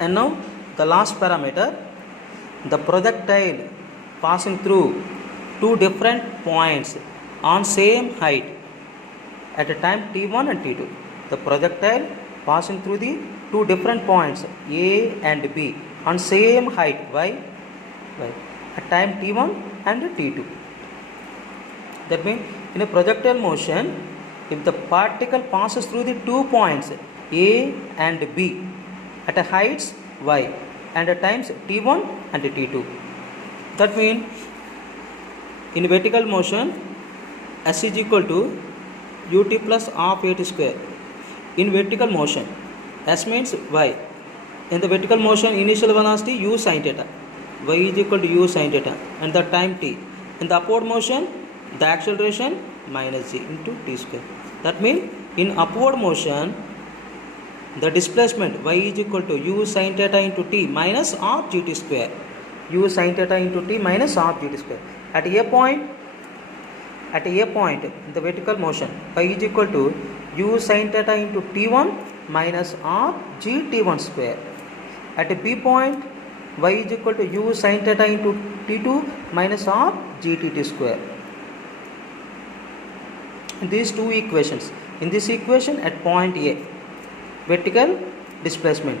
And now the last parameter, the projectile passing through two different points on same height at a time t1 and t2. The projectile passing through the two different points A and B on same height y at time t1 and t2. That means in a projectile motion, if the particle passes through the 2 points A and B at a heights y and at times t1 and t2. That means in vertical motion, s is equal to ut plus half at square. In vertical motion, s means y. In the vertical motion, initial velocity u sin theta, y is equal to u sin theta, and the time t. In the upward motion, the acceleration minus g into t square. That means in upward motion, the displacement y is equal to u sin theta into t minus half gt square. U sin theta into t minus half gt square. At a point in the vertical motion, y is equal to u sin theta into t1 minus half gt1 square. At a b point, y is equal to u sin theta into t2 minus half gtt square. These two equations. In this equation, at point A, vertical displacement,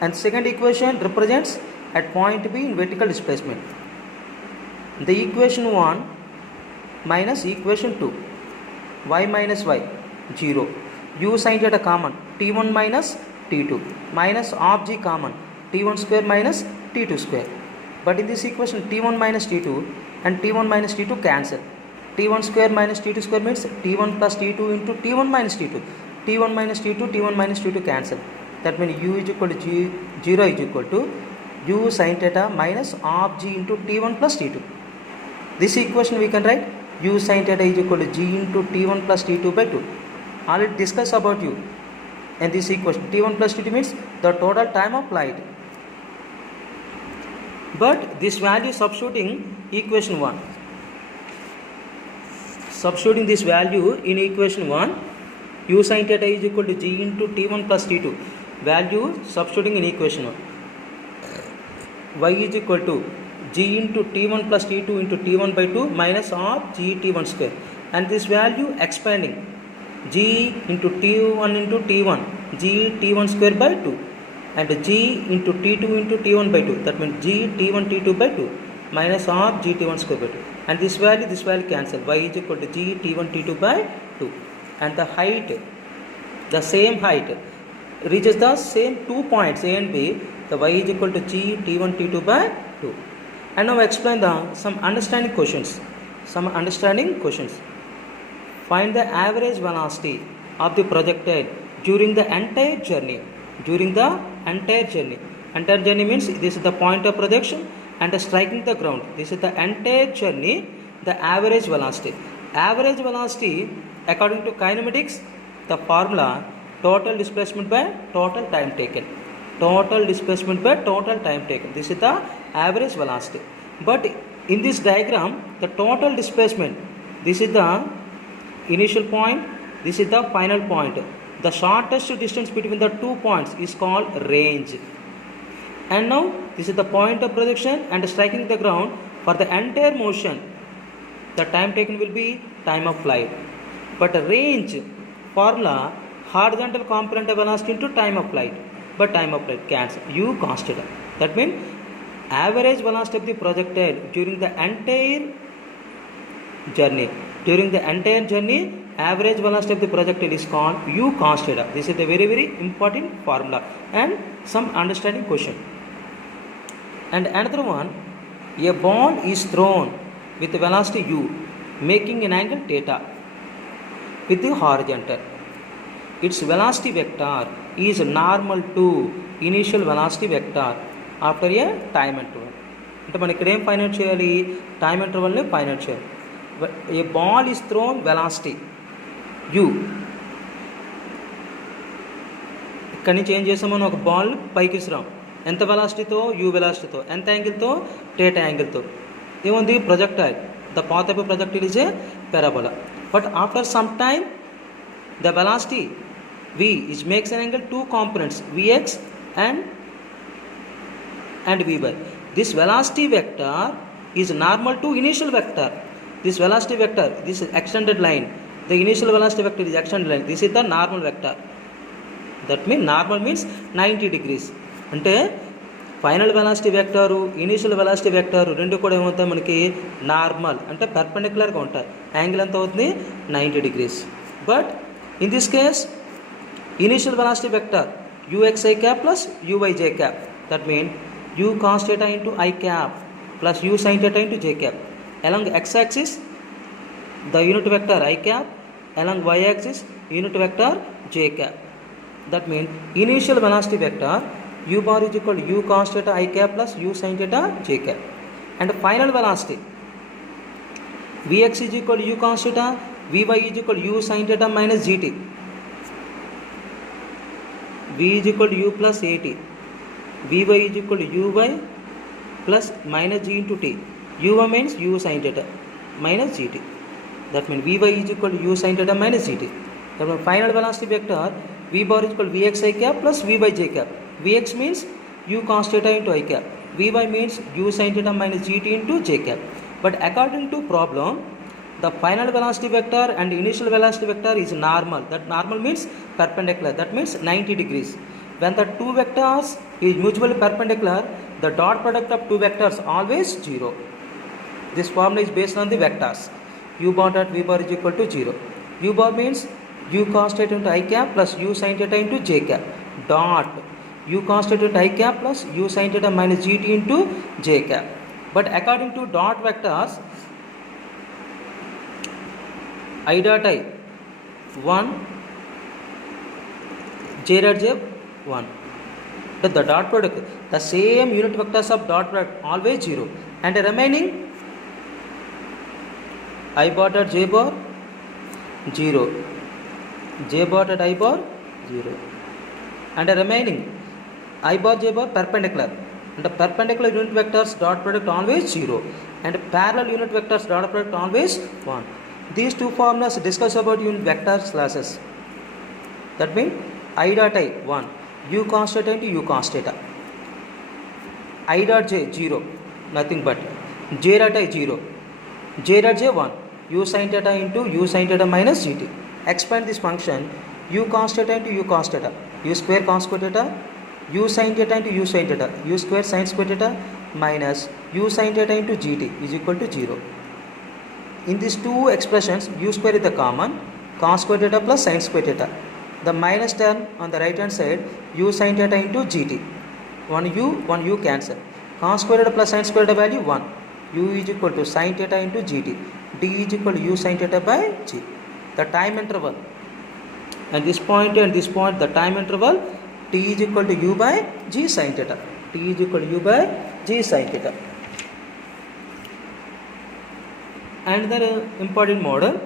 and second equation represents at point B in vertical displacement. The equation 1 minus equation 2, y minus y 0, u sin theta common, t1 minus t2 minus half g common, t1 square minus t2 square. But in this equation, t1 minus t2 and t1 minus t2 cancel. t1 square minus t2 square means t1 plus t2 into t1 minus t2. t1 minus t2, t1 minus t2 cancel. That means u is equal to 0 is equal to u sin theta minus half g into t1 plus t2. This equation we can write u sin theta is equal to g into t1 plus t2 by 2. Already discussed about u. And this equation t1 plus t2 means the total time of light. But this value substituting equation 1. Substituting this value in equation 1, u sin theta is equal to g into t1 plus t2. Value substituting in equation 1. Y is equal to g into t1 plus t2 into t1 by 2 minus half gt1 square. And this value expanding g into t1 into t1, g t1 square by 2. And g into t2 into t1 by 2. That means g t1 t2 by 2 minus half gt1 square by 2. And this value cancel. Y is equal to g t1 t2 by 2. And the height, the same height, reaches the same 2 points A and B. The y is equal to g t1 t2 by 2. And now explain some understanding questions. Find the average velocity of the projectile during the entire journey. Entire journey means this is the point of projection and striking the ground. This is the entire journey, the average velocity. Average velocity according to kinematics, the formula total displacement by total time taken. This is the average velocity. But in this diagram, the total displacement, this is the initial point, this is the final point. The shortest distance between the 2 points is called range. And now this is the point of projection and striking the ground. For the entire motion, the time taken will be time of flight. But range formula, horizontal component of velocity into time of flight. But time of flight cancel, u constant. That means average velocity of the projectile during the entire journey. Average velocity of the projectile is called u cos theta. This is a very, very important formula and some understanding question. And another one, a ball is thrown with velocity u, making an angle theta with the horizontal. Its velocity vector is normal to initial velocity vector after a time interval. అంటే మనం ఇక్కడ ఏం find out చేయాలి? Time ఇంటర్వల్ని find out చేయాలి. A ball is thrown velocity u. ఇక్కడి నుంచి ఏం చేసామని ఒక బాల్ పైకి ఇస్తున్నాం. ఎంత వెలాసిటీతో? u వెలాసిటీతో. ఎంత యాంగిల్తో? theta యాంగిల్తో. ఏముంది? Projectile. The path of a projectile is a parabola. But after some time, the velocity V, which makes an angle two components Vx and Vy. This velocity vector is normal to initial vector. This velocity vector, this is extended line. The initial velocity vector is extended line. This is the normal vector. That means normal means 90 degrees. అంటే final velocity vector initial velocity vector రెండు కూడా ఏమవుతాయి మనకి normal అంటే పర్పెండిక్యులర్గా ఉంటాయి. Angle ఎంత అవుతుంది 90 degrees. But in this case initial velocity vector uxi cap plus uyj cap. That means u cos theta into I cap plus u sin theta into j cap. Along x-axis the unit vector I cap, along y-axis unit vector j cap. That means initial velocity vector u bar is equal to u cos theta I cap plus u sin theta j cap. And final velocity vx is equal to u cos theta, vy is equal to u sin theta minus gt. V is equal to u plus at, Vy is equal to uy plus minus g into t. Uy means u sin theta minus gt. That means Vy is equal to u sin theta minus gt. That means final velocity vector V bar is equal to Vxi cap plus Vy j cap. Vx means u cos theta into I cap. Vy means u sin theta minus gt into j cap. But according to problem, the final velocity vector and initial velocity vector is normal. That normal means perpendicular. That means 90 degrees. When the two vectors is mutually perpendicular, the dot product of two vectors always 0. This formula is based on the vectors. U bar dot V bar is equal to 0. U bar means u cos theta into I cap plus u sin theta into j cap. Dot u cos theta into I cap plus u sin theta minus gt into j cap. But according to dot vectors, I dot I 1, j dot j 1. But the dot product, the same unit vectors of dot product always 0. And the remaining I bar dot j bar 0, j bar dot I bar 0. And the remaining I bar j bar perpendicular. And the perpendicular unit vectors dot product always 0. And parallel unit vectors dot product always 1. These two formulas discuss about unit vectors classes. That means I dot I 1, u cos theta into u cos theta. I dot j 0, nothing but j dot I 0, j dot j 1, u sin theta into u sin theta minus gt. Expand this function u cos theta into u cos theta, u square cos square theta, u sin theta into u sin theta, u square sin square theta minus u sin theta into gt is equal to 0. In these two expressions, u square is the common, cos square theta plus sin square theta. The minus term on the right hand side, u sin theta into gt. One u cancel. Cos square theta plus sin square theta value 1. U is equal to sin theta into gt. D is equal to u sin theta by g. The time interval. And this point, the time interval, t is equal to u by g sin theta. T is equal to u by g sin theta. Another important model,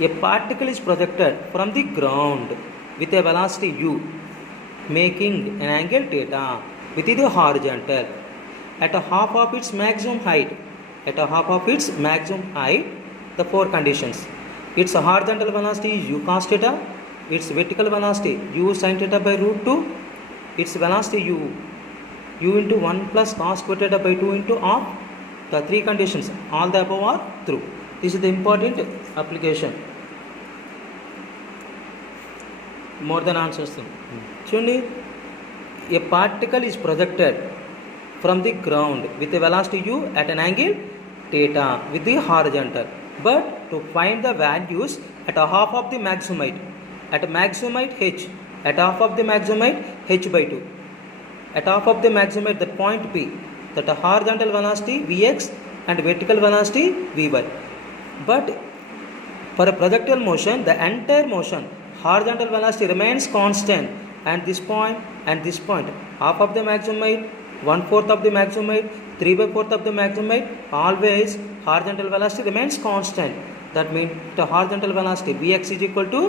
a particle is projected from the ground with a velocity u, making an angle theta with the horizontal at a half of its maximum height. At a half of its maximum height, the four conditions. Its horizontal velocity is u cos theta, its vertical velocity u sin theta by root 2, its velocity u into 1 plus cos square theta by 2 into half. The three conditions, all the above are true. This is the important application. More than answers. Surely, a particle is projected from the ground with a velocity u at an angle theta with the horizontal. But to find the values at a half of the maximum height, at maximum height h, at half of the maximum height h by 2, at half of the maximum height, the point P, that a horizontal velocity Vx and vertical velocity Vy. But for a projectile motion, the entire motion, horizontal velocity remains constant, and this point, half of the maximum height, 1/4 of the maximum height, 3/4 of the maximum height, always horizontal velocity remains constant. That means the horizontal velocity Vx is equal to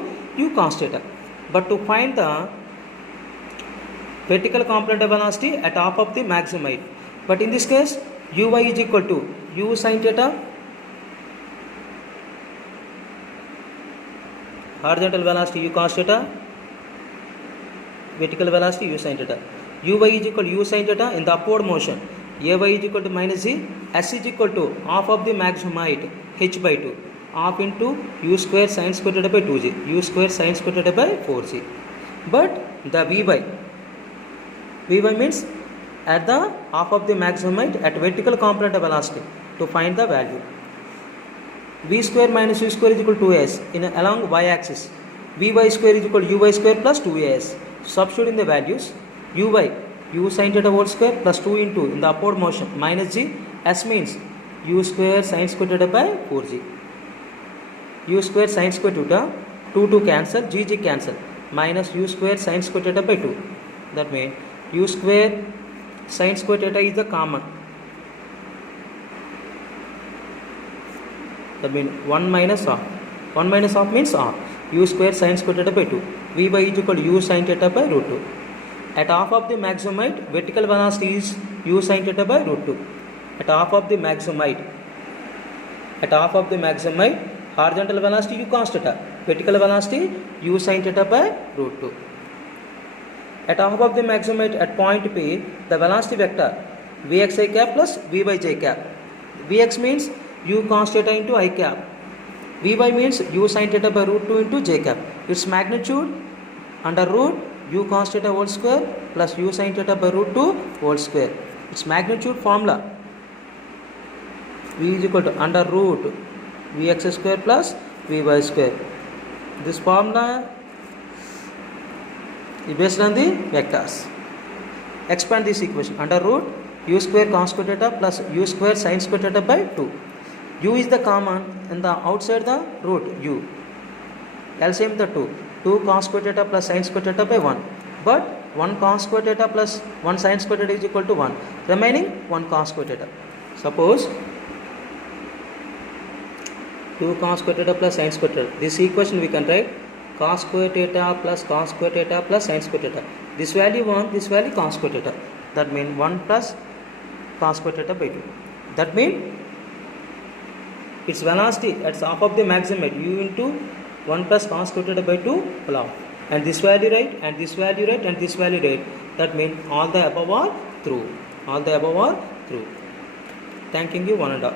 u cos theta. But to find the vertical component of velocity at half of the maximum height, but in this case uy is equal to u sin theta, horizontal velocity u cos theta vertical velocity u sin theta. Uy is equal to u sin theta in the upward motion. Ay is equal to minus z. S is equal to half of the maximum height h by 2. Half into u square sin square theta by 2g. U square sin square theta by 4g. But the Vy means at the half of the maximum height at vertical component of velocity to find the value. V square minus u square is equal to 2as in along y axis. Vy square is equal to uy square plus 2as. Substitute in the values. Uy u sin theta whole square plus 2 into in the upward motion minus g. S means u square sin square theta by 4g. U square sin square theta 2 cancel, g cancel, minus u square sin square theta by 2. That means u square sin square theta is the common. That means 1 minus half. 1 minus half means half. U square sin square theta by 2. Vy is equal to u sin theta by root 2. At half of the maximum height, vertical velocity is u sin theta by root 2. At half of the maximum height, horizontal velocity u cos theta, vertical velocity u sin theta by root 2. At half of the maximum height at point P, the velocity vector vxi cap plus vyj cap. Vx means u cos theta into I cap. Vy means u sin theta by root 2 into j cap. Its magnitude under root u cos theta whole square plus u sin theta by root 2 whole square. Its magnitude formula v is equal to under root vx square plus vy square. This formula is based on the vectors. Expand this equation. Under root u square cos square theta plus u square sin square theta by 2. U is the common and the outside the root u. LCM the 2. 2 cos square theta plus sin square theta by 1. But 1 cos square theta plus 1 sin square theta is equal to 1. Remaining 1 cos square theta. Suppose 2 cos square theta plus sin square theta. This equation we can write cos square theta plus sin square theta. This value 1, this value cos square theta. That means 1 plus cos square theta by 2. That means its velocity at half of the maximum height u into 1 plus cos square theta by 2 log. And this value right, and this value right, and this value right. That means all the above are true. Thanking you one and all.